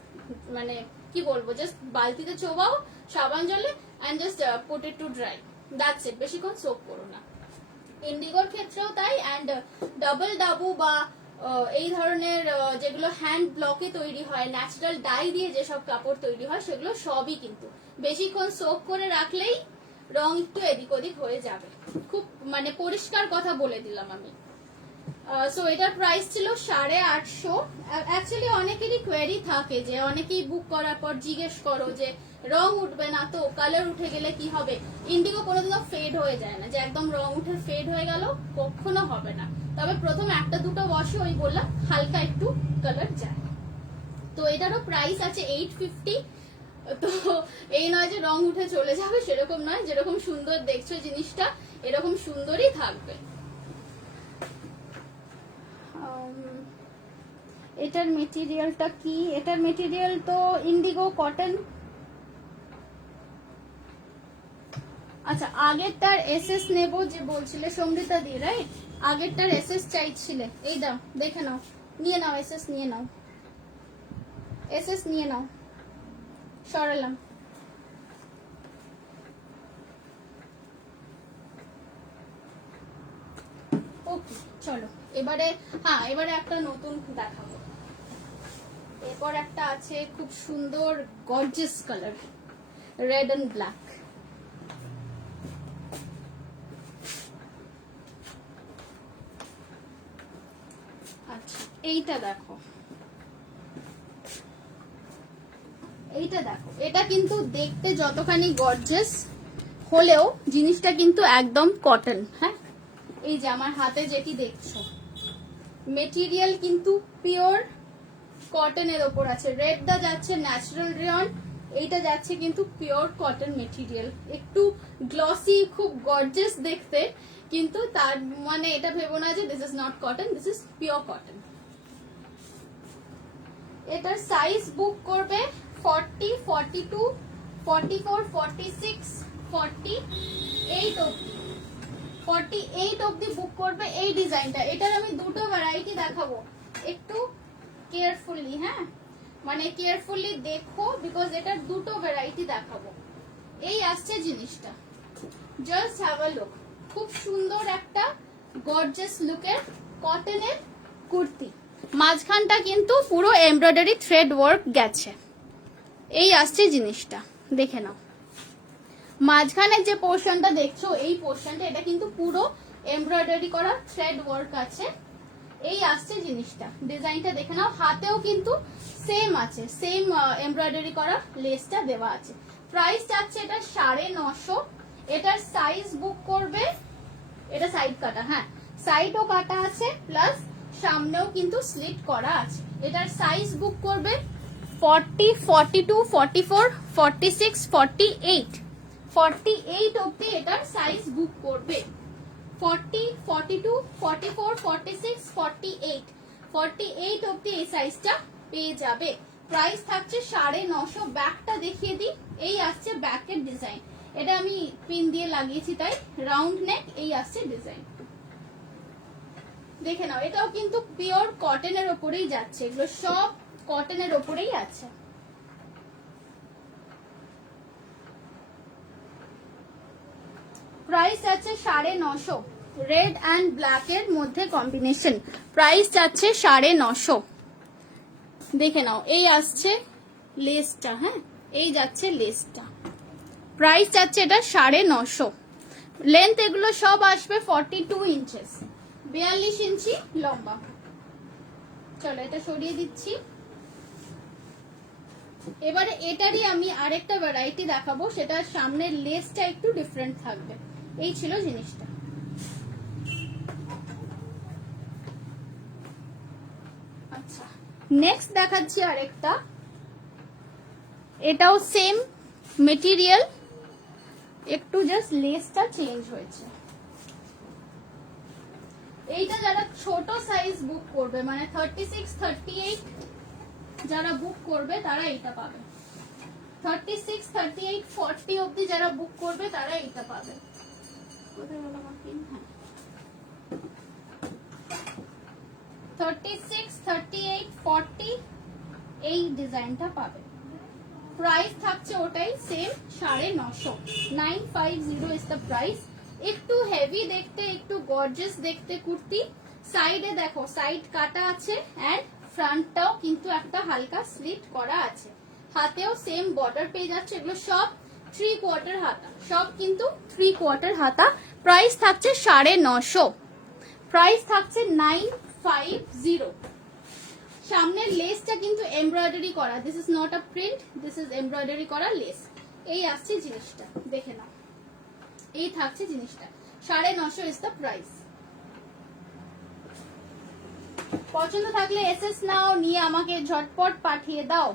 মানে কি বলবো, জাস্ট বালতিতে চোবাও সাবান জলে and just put it to dry, that's it, বেশিক্ষণ সোপ করো না। ইন্ডিগোর ক্ষেত্রেও তাই, এন্ড ডাবল ডাবু বা এই ধরনের যেগুলো হ্যান্ড ব্লকে তৈরি হয়, ন্যাচারাল ডাই দিয়ে যেসব কাপড় তৈরি হয় সেগুলো সবই কিন্তু বেশিক্ষণ সোপ করে রাখলেই রং একটু এদিক ওদিক হয়ে যাবে। খুব মানে পরিষ্কার কথা বলে দিলাম আমি। সো এটার প্রাইস ছিল 850। অ্যাকচুয়ালি অনেকেরই কোয়েরি থাকে যে অনেকেই বুক করার পর জিজ্ঞেস করো যে রং উঠবে না তো, কালার উঠে গেলে কি হবে। ইন্ডিগো কোনোদিনও ফেড হয়ে যায় না, যে একদম রং উঠে ফেড হয়ে গেল, কখনো হবে না। তবে প্রথম একটা দুটো ওয়াশে ওই বললাম হালকা একটু কালার যায়। তো এটারও প্রাইস আছে 850। তো এই নয় যে রং উঠে চলে যাবে সেরকম নয়, যেরকম সুন্দর দেখছো জিনিসটা এরকম সুন্দরই থাকবে। এটার মেটেরিয়ালটা কি, এটার মেটেরিয়াল তো ইন্ডিগো কটন। আচ্ছা আগেরটার এসএস নেব যে বলছিলে সমৃতা দি, রাইট? আগেরটার এসএস চাইছিলে, এই দাও দেখে নাও, নিয়ে নাও এসএস নিয়ে নাও, এসএস নিয়ে নাও, সরালাম। ওকে চলো এবারে, হ্যাঁ এবারে একটা নতুন দেখাবো। এরপর একটা আছে খুব সুন্দর gorgeous colour, red and black. আচ্ছা এইটা দেখো, এইটা দেখো, এটা কিন্তু দেখতে যতখানি গর্জিয়াস হলেও জিনিসটা কিন্তু একদম কটন। হ্যাঁ এই যে আমার হাতে যেটি দেখছো মেটেরিয়াল কিন্তু পিওর কটনের ওপর আছে। রেডটা যাচ্ছে ন্যাচারাল রেয়ন, এইটা যাচ্ছে কিন্তু পিওর কটন মেটেরিয়াল, একটু গ্লসি খুব গর্জিয়াস দেখতে, কিন্তু তার মানে এটা ভেবো না যে this is not cotton, this is pure cotton. এটার সাইজ বুক করবে 40, 42, 44, 46, 48 অবধি, 48 অবধি বুক করবে এই ডিজাইনটা। এটার আমি দুটো ভ্যারাইটি দেখাবো, একটু কেয়ারফুলি, হ্যাঁ মানে কেয়ারফুলি দেখো, বিকজ এটার দুটো ভ্যারাইটি দেখাবো। এই আসছে জিনিসটা, জাস্ট হ্যাভ আ লুক। খুব সুন্দর একটা গর্জিয়াস লুকের কটনের কুর্তি, মাঝখানটা কিন্তু পুরো এমব্রয়ডারি থ্রেড ওয়ার্ক গেছে। এই আসছে জিনিসটা, দেখে নাও। মাঝখানের যে পোর্শনটা দেখছো, এই পোর্শনটা এটা কিন্তু পুরো এমব্রয়ডারি করা থ্রেড ওয়ার্ক আছে। এই আসছে জিনিসটা, ডিজাইনটা দেখে নাও। হাতেও কিন্তু সেম আছে, সেম এমব্রয়ডারি করা লেসটা দেওয়া আছে। প্রাইস যাচ্ছে এটা 950। এটার সাইজ বুক করবে, এটা সাইড কাটা, হ্যাঁ সাইডও কাটা আছে, প্লাস সামনেও কিন্তু স্লিট করা আছে। এটার সাইজ বুক করবে 40, 42, 44, 46, 48, 48 অব্দি এটার সাইজ বুক করবে। 40, 42, 44, 46, 48, 48 অব্দি এই সাইজটা পেয়ে যাবে। প্রাইস থাকছে 950। ব্যাকটা দেখিয়ে দিই, এই আসছে ব্যাকের ডিজাইন। এটা আমি পিন দিয়ে লাগিয়েছি তাই রাউন্ড নেক, এই আসছে ডিজাইন। দেখে নাও, এটাও কিন্তু পিওর কটনের ওপরেই যাচ্ছে, এগুলো সব কটনের ওপরেই আছে। প্রাইস আছে 950, রেড অ্যান্ড ব্ল্যাক এর মধ্যে কম্বিনেশন। প্রাইস যাচ্ছে 950। দেখে নাও, এই আসছে লেসটা, হ্যাঁ এই যাচ্ছে লেসটা। প্রাইস যাচ্ছে এটা 950। লেন্থ এগুলো সব আসবে 42 ইঞ্চেস, 42 ইঞ্চি লম্বা। চলো এটা সরিয়ে দিচ্ছি। এবারে এটারই আমি আরেকটা ভ্যারাইটি দেখাবো, সেটার সামনের লেসটা একটু ডিফারেন্ট থাকবে। এই ছিল জিনিসটা। আচ্ছা, নেক্সট দেখাচ্ছি আরেকটা। এটাও সেম মেটেরিয়াল, একটু জাস্ট লেসটা চেঞ্জ হয়েছে। এইটা যারা ছোট সাইজ বুক করবে, মানে 36, 38 যারা বুক করবে তারা এইটা পাবে। 36, 38, 40 অবধি যারা বুক করবে তারা এইটা পাবে। কোথায় হলো আমার পিন? হ্যাঁ, 36, 38, 40 এই ডিজাইনটা পাবে। প্রাইস থাকছে ওটাই সেম 950, 950 ইজ দ্য প্রাইস। একটু হেভি দেখতে, একটু গর্জিয়াস দেখতে কুর্তি। সাইডে দেখো, সাইড কাটা আছে এন্ড ফ্রন্টটাও কিন্তু একটা হালকা স্লিট করা আছে। হাতেও সেম বর্ডার পেয়ে যাচ্ছে। এগুলো সব 3/4 হাতা, সব কিন্তু 3/4 হাতা। প্রাইস থাকছে 950, প্রাইস থাকছে 950। সামনের লেসটা কিন্তু এমব্রয়ডারি করা, this is not a print, this is embroidery করা লেস। এই আসছে জিনিসটা, দেখে নাও। এই থাকছে জিনিসটা, 950 ইজ দ্য প্রাইস। পছন্দ থাকলে এসএস নাও, নিয়ে আমাকে ঝটপট পাঠিয়ে দাও।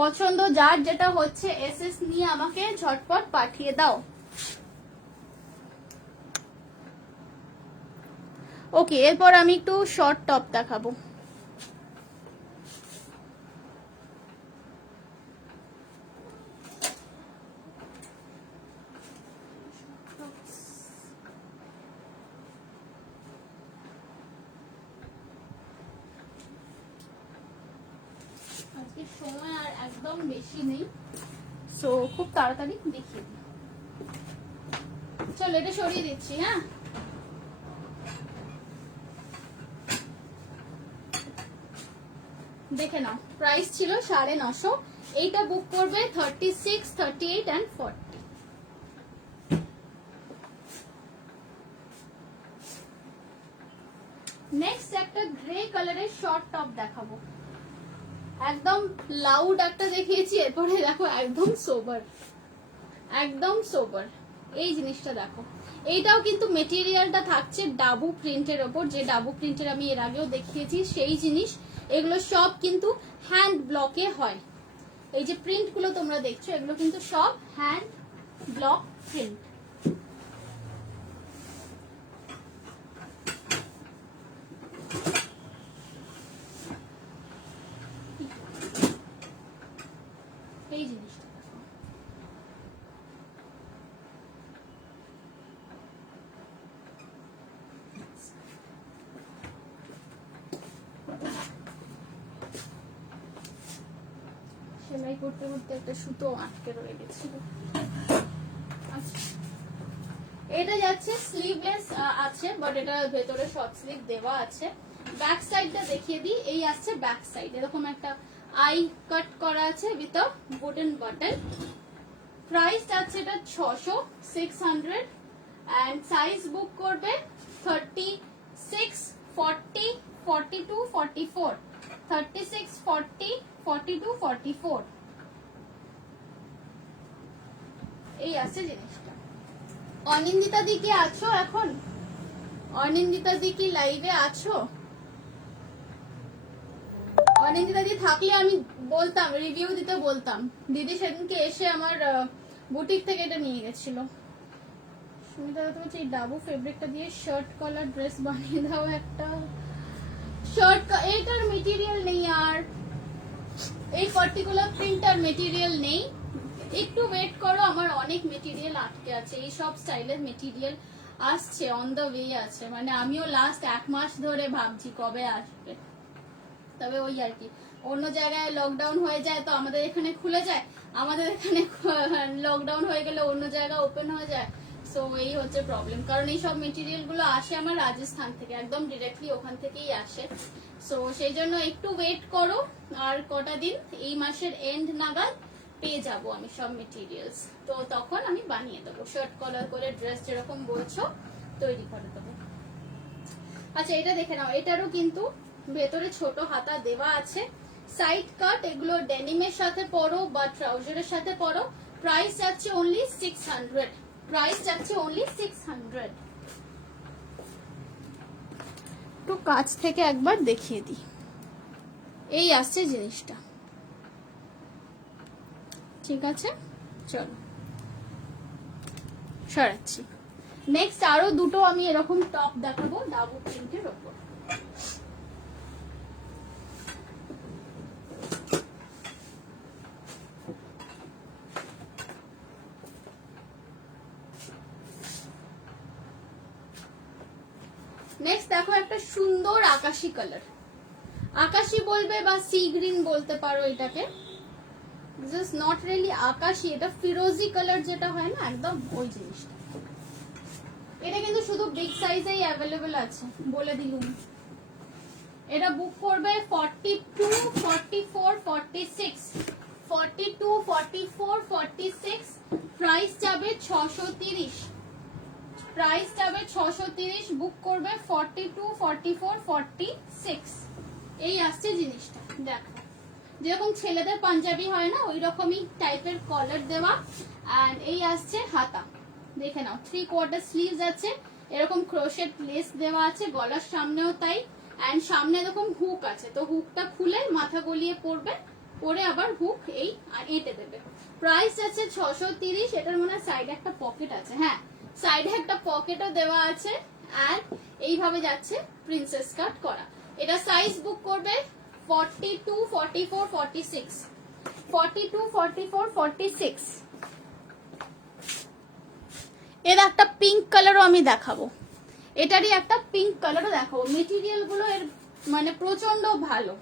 পছন্দ যার যেটা হচ্ছে এসএস নিয়ে আমাকে ঝটপট পাঠিয়ে দাও। ওকে, এরপর আমি একটু শর্ট টপ দেখাবো। আজকে সময় আর একদম বেশি নেই, সো খুব তাড়াতাড়ি দেখিয়ে দিই। চলো এটা সরিয়ে দিচ্ছি। হ্যাঁ, দেখে নাও, প্রাইস ছিল 950। এইটা বুক করবে 36, 38 and 40। নেক্সট একটা গ্রে কালারের শর্ট টপ দেখাবো। একদম লাউড একটা দেখিয়েছি, এরপরে দেখো একদম সোবার, একদম সোবার। এই জিনিসটা দেখো, এইটাও কিন্তু মেটেরিয়ালটা থাকছে ডাবু প্রিন্টের ওপর, যে ডাবু প্রিন্টের আমি এর আগেও দেখিয়েছি সেই জিনিস। এগুলো সব কিন্তু হ্যান্ড ব্লকে হয়। এই যে প্রিন্ট গুলো তোমরা দেখছো, এগুলো কিন্তু সব হ্যান্ড ব্লক প্রিন্ট। এই জিনিসটা সেলাই করতে করতে একটা সুতো আটকে রয়ে গেছিল। আচ্ছা, এটা যাচ্ছে স্লিভলেস আছে, বাট এটা ভেতরে শর্ট স্লিভ দেওয়া আছে। ব্যাক সাইডটা দেখিয়ে দিই। এই আসছে ব্যাক সাইড, এরকম একটা আই কাট করা আছে with a butane button. Price আছে এটা 600 এন্ড সাইজ বুক করবে 36, 40, 42, 44, 36, 40, 42, 44 এই আছে জিনিসটা। অনিন্দিতা দি কি আছো এখন? অনিন্দিতা দি কি লাইভে আছো? অনিন্দিতা দি থাকলে আমি বলতাম, রিভিউ দিতে বলতাম। দিদি সেদিনকে এসে আমার বুটিক থেকে এটা নিয়ে গেছিল। সুমিতা তুমি এই ডাবু ফেব্রিকটা দিয়ে শার্ট কলার ড্রেস বানিয়ে দাও একটা। শার্ট এটার মেটেরিয়াল নেই, আর এই পার্টিকুলার প্রিন্টার মেটেরিয়াল নেই। একটু ওয়েট করো, আমার অনেক মেটেরিয়াল আটকে আছে। এই সব স্টাইলের মেটেরিয়াল আসছে, অন দ্য ওয়ে আছে। মানে আমিও লাস্ট 1 মাস ধরে ভাবছি কবে আসবে। তবে ওই আর কি, অন্য জায়গায় লকডাউন হয়ে যায় তো আমাদের এখানে খুলে যায়, আমাদের এখানে লকডাউন হয়ে গেলে অন্য জায়গা ওপেন হয়ে যায়। সো এই হচ্ছে প্রবলেম, কারণ এই সব মেটেরিয়াল গুলো আসে আমার রাজস্থান থেকে, একদম ডিরেক্টলি ওখান থেকেই আসে। সো সেই জন্য একটু ওয়েট করো, আর কটা দিন, এই মাসের এন্ড নাগাদ পেয়ে যাব আমি সব মেটেরিয়ালস। তো তখন আমি বানিয়ে দেবো, শার্ট কলার করে ড্রেস যেরকম বলছো তৈরি করে দেবো। আচ্ছা, এটা দেখে নাও, এটারও কিন্তু ভেতরে ছোট হাতা দেওয়া আছে, সাইড কাট। এগুলো ডেনিমের সাথে পরো বা ট্রাউজারের সাথে পরো। প্রাইস যাচ্ছে অনলি 600। প্রাইস যাচ্ছে অনলি 600। একটু কাছ থেকে একবার দেখিয়ে দিই। এই আসছে জিনিসটা, ঠিক আছে? চলো সরাচ্ছি। নেক্সট আরো দুটো আমি এরকম টপ দেখাবো ডাবু প্রিন্টের ওপর। নেক্সট দেখো একটা সুন্দর আকাশি কালার, আকাশি বলবে বা সি গ্রিন বলতে পারো এটাকে। জাস্ট নট রিয়েলি আকাশি, এটা ফিরোজি কালার যেটা হয় না, একদম ওই জিনিসটা। এটা কিন্তু শুধু বিগ সাইজেই অ্যাভেলেবল আছে, বলে দিলুম। এটা বুক করবে 42, 44, 46, 42, 44, 46। প্রাইস যাবে 630। প্রাইস যাবে 630। বুক করবে 42, 44, 46। এই আসছে জিনিসটা, দেখো যেরকম ছেলেদের পাঞ্জাবি হয় না, ওই রকমই টাইপের কলার দেওয়া। এন্ড এই আসছে হাতা, দেখে নাও 3/4 স্লিভস আছে, এরকম ক্রোশেট লেস দেওয়া আছে, গলার সামনেও তাই। এন্ড সামনে এরকম হুক আছে, তো হুকটা খুলে মাথা গলিয়ে পরবে, পরে আবার হুক এই আর এঁটে দেবে। প্রাইস আছে 630। এটার মনে হয় সাইডে একটা পকেট আছে, হ্যাঁ সাইডে একটা পকেটও দেওয়া আছে। আর এইভাবে যাচ্ছে প্রিন্সেস কাট করা। এটা সাইজ বুক করবে 42, 44, 46, 42, 44, 46। এর একটা পিঙ্ক কালারও আমি দেখাবো, এটারই একটা পিঙ্ক কালারও দেখাবো। মেটেরিয়াল গুলো এর মানে প্রচন্ড ভালো।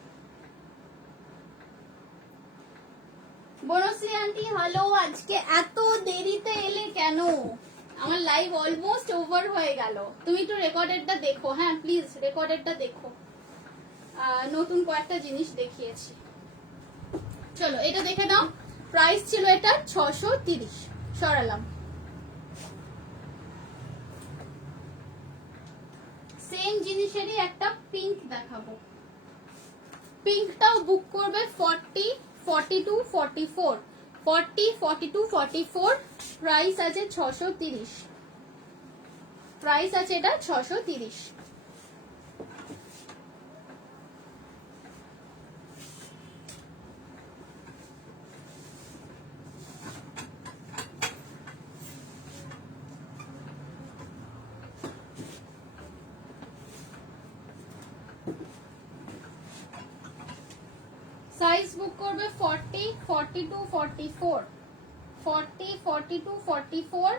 বনশ্রী আন্টি হ্যালো, আজকে এত দেরিতে এলে কেন? আমার লাইভ অলমোস্ট ওভার হয়ে গেল। তুমি একটু রেকর্ডেডটা দেখো, হ্যাঁ প্লিজ রেকর্ডেডটা দেখো। নতুন কয়েকটা জিনিস দেখিয়েছি, চলো এটা দেখে নাও। প্রাইস ছিল এটা 630, সরালাম। সেম জিনিসেরই একটা পিঙ্ক দেখাবো, পিঙ্কটাও বুক করবে 40, 42, 44, 40, 42, 44। প্রাইস আছে 630। প্রাইস আছে এটা 630। সাইজ বুক করবে 40, 42, 44, 40, 42, 44।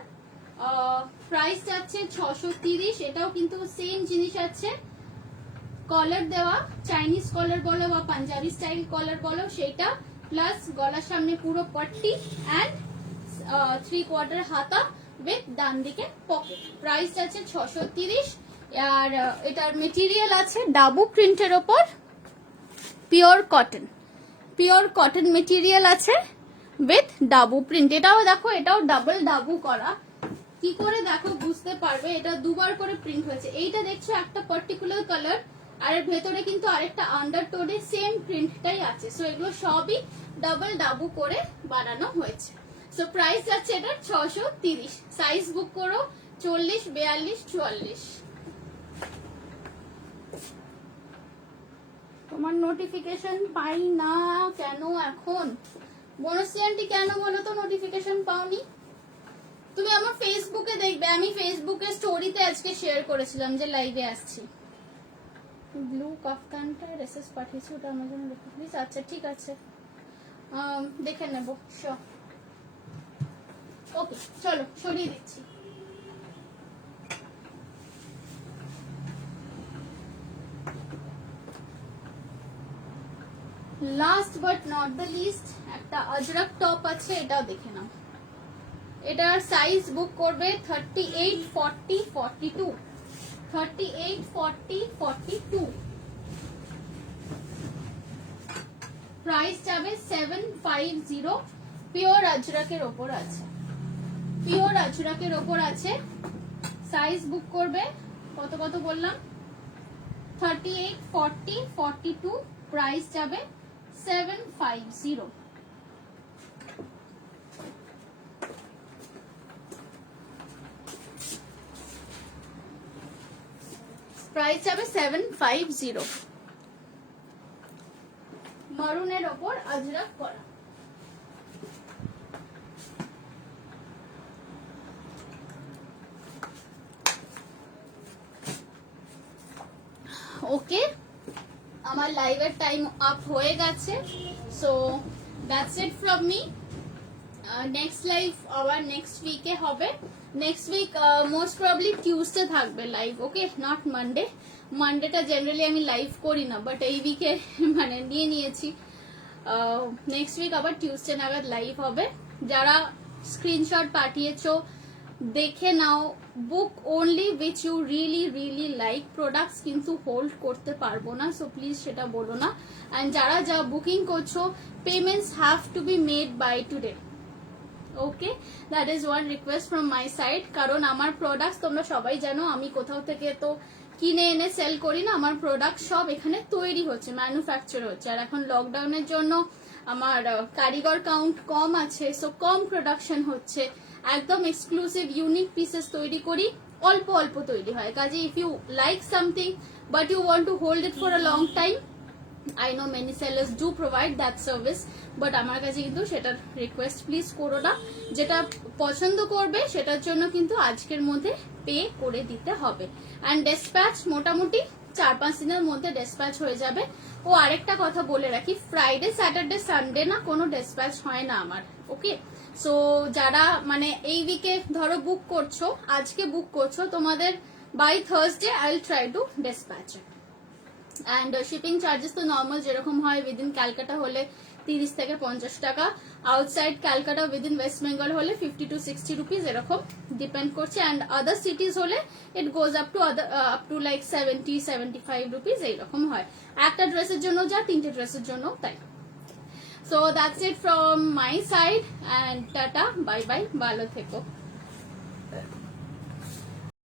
প্রাইস যাচ্ছে 630। এটাও কিন্তু সেম জিনিস আছে, কলার দেওয়া, চাইনিজ কলার বলো বা পাঞ্জাবি স্টাইল কলার বলো, সেটা প্লাস গলার সামনে পুরো পট্টি অ্যান্ড 3/4 হাতা উইথ ডান দিকে পকেট। প্রাইস আছে 630। আর এটার মেটেরিয়াল আছে ডাবু প্রিন্টের ওপর, pure cotton, pure cotton material আছে উইথ ডাবু প্রিন্ট। এটাও দেখো, এটাও ডাবল ডাবু করা, কি করে দেখো বুঝতে পারবে, এটা দুবার করে প্রিন্ট হয়েছে। এইটা দেখছো একটা পার্টিকুলার কালার, আর এর ভেতরে কিন্তু আরেকটা আন্ডারটোনে সেম প্রিন্টটাই আছে। সো এগুলো সবই ডাবল ডাবু করে বানানো হয়েছে। সো প্রাইস যাচ্ছে এটা 630। সাইজ বুক করো 40, 42, 44। তোমার নোটিফিকেশন পাই না কেন এখন? বনশ্রী আন্টি কেন বলো তো নোটিফিকেশন পাওনি? তুমি আমার ফেসবুকে দেখবে, আমি ফেসবুকে স্টোরিতে আজকে শেয়ার করেছিলাম যে লাইভে আসছি। ব্লু কাফতানটা রেসেস পাঠিয়েছি, ওটা আমার জন্য দেখো প্লিজ। আচ্ছা ঠিক আছে, দেখে নেবো। শিওর, ওকে চলো সরিয়ে দিচ্ছি। Last but not the least একটা আজরাক টপ আছে, এটাও দেখে নাও। এটার সাইজ বুক করবে 38, 40, 42, 38, 40, 42। প্রাইস যাবে 750। পিওর আজরাকের ওপর আছে, পিওর আজরাকের ওপর আছে। সাইজ বুক করবে কত কত বললাম, 38, 40, 42। প্রাইস যাবে 750। প্রাইস যাবে 750। মারুনের ওপর আজরাক করা। ওকে, আমার লাইভের টাইম আপ হয়ে গেছে। So that's it from me. Next live আবার নেক্সট উইকে হবে। Next week most probably Tuesday থাকবে লাইভ, ওকে, নট মানডে। মানডেটা জেনারেলি আমি লাইভ করি না, বাট এই উইকে মানে নিয়ে নিয়েছি। নেক্সট উইক আবার টিউসডে নাগাদ লাইভ হবে। যারা স্ক্রিনশট পাঠিয়েছো দেখে নাও। Book only which you really really like. Products কিন্তু হোল্ড করতে পারবো না, সো প্লিজ সেটা বলো না। অ্যান্ড যারা যা বুকিং করছো, payments have to be made by today. Okay, that is one request from my side. কারণ আমার প্রোডাক্টস তোমরা সবাই জানো, আমি কোথাও থেকে তো কিনে এনে সেল করি না। আমার প্রোডাক্ট সব এখানে তৈরি হচ্ছে, ম্যানুফ্যাকচার হচ্ছে। আর এখন লকডাউনের জন্য আমার কারিগর কাউন্ট কম আছে, সো কম প্রোডাকশন হচ্ছে। একদম এক্সক্লুসিভ ইউনিক পিসেস তৈরি করি, অল্প অল্প তৈরি হয়। কাজে if you like something but you want to hold it for a long time, I know many sellers do provide that service, but আমার কাছে কিন্তু সেটার রিকোয়েস্ট প্লিজ করো না। যেটা পছন্দ করবে সেটার জন্য কিন্তু আজকের মধ্যে পে করে দিতে হবে। অ্যান্ড ডেসপ্যাচ মোটামুটি 4-5 দিনের মধ্যে ডেসপ্যাচ হয়ে যাবে। ও আরেকটা কথা বলে রাখি, ফ্রাইডে, স্যাটারডে, সানডে না কোনো ডেসপ্যাচ হয় না আমার, ওকে। সো যারা মানে এই উইকে ধরো বুক করছো, আজকে বুক করছো, তোমাদের by Thursday I will try to despatch. And shipping charges তো নর্মাল যেরকম হয়, উইদিন ক্যালকাটা হলে 30 থেকে 50 টাকা, আউটসাইড ক্যালকাটা উইদিন ওয়েস্ট বেঙ্গল হলে 50 to 60 রুপিস, এরকম ডিপেন্ড করছে। অ্যান্ড আদার সিটিজ হলে it goes up to like 70-75 rupees এইরকম হয়। একটা ড্রেসের জন্য যা, 3টে ড্রেসের জন্য তাই। So that's it from my side, and tata, bye bye, ভালো থেকো।